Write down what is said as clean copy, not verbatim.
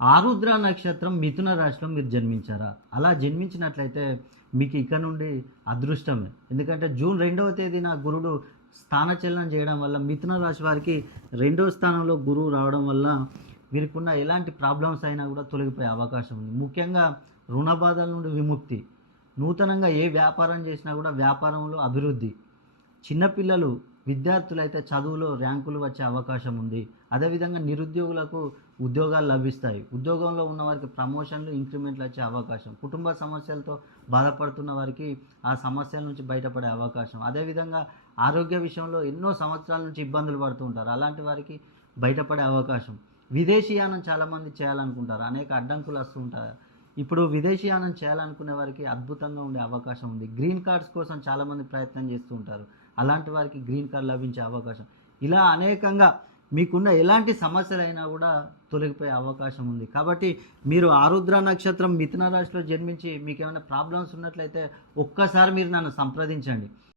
ఆరుద్ర నక్షత్రం మిథున రాశిలో మీరు జన్మించారా? అలా జన్మించినట్లయితే మీకు ఇక నుండి అదృష్టమే. ఎందుకంటే జూన్ 2వ తేదీన గురుడు స్థానచలనం చేయడం వల్ల మిథున రాశి వారికి 2వ స్థానంలో గురువు రావడం వల్ల వీరికున్న ఎలాంటి ప్రాబ్లమ్స్ అయినా కూడా తొలగిపోయే అవకాశం ఉంది. ముఖ్యంగా రుణ బాధల నుండి విముక్తి, నూతనంగా ఏ వ్యాపారం చేసినా కూడా వ్యాపారంలో అభివృద్ధి, చిన్నపిల్లలు విద్యార్థులైతే చదువులో ర్యాంకులు వచ్చే అవకాశం ఉంది. అదేవిధంగా నిరుద్యోగులకు ఉద్యోగాలు లభిస్తాయి. ఉద్యోగంలో ఉన్న వారికి ప్రమోషన్లు, ఇంక్రిమెంట్లు వచ్చే అవకాశం. కుటుంబ సమస్యలతో బాధపడుతున్న వారికి ఆ సమస్యల నుంచి బయటపడే అవకాశం. అదేవిధంగా ఆరోగ్య విషయంలో ఎన్నో సంవత్సరాల నుంచి ఇబ్బందులు పడుతూ ఉంటారు. అలాంటి వారికి బయటపడే అవకాశం. విదేశీయానం చాలామంది చేయాలనుకుంటారు, అనేక అడ్డంకులు వస్తూ ఉంటారు. ఇప్పుడు విదేశీయానం చేయాలనుకునే వారికి అద్భుతంగా ఉండే అవకాశం ఉంది. గ్రీన్ కార్డ్స్ కోసం చాలామంది ప్రయత్నం చేస్తూ ఉంటారు. అలాంటి వారికి గ్రీన్ కార్డ్ లభించే అవకాశం. ఇలా అనేకంగా మీకున్న ఎలాంటి సమస్యలైనా కూడా తొలగిపోయే అవకాశం ఉంది. కాబట్టి మీరు ఆరుద్ర నక్షత్రం మిథున రాశిలో జన్మించి మీకు ఏమైనా ప్రాబ్లమ్స్ ఉన్నట్లయితే ఒక్కసారి మీరు నన్ను సంప్రదించండి.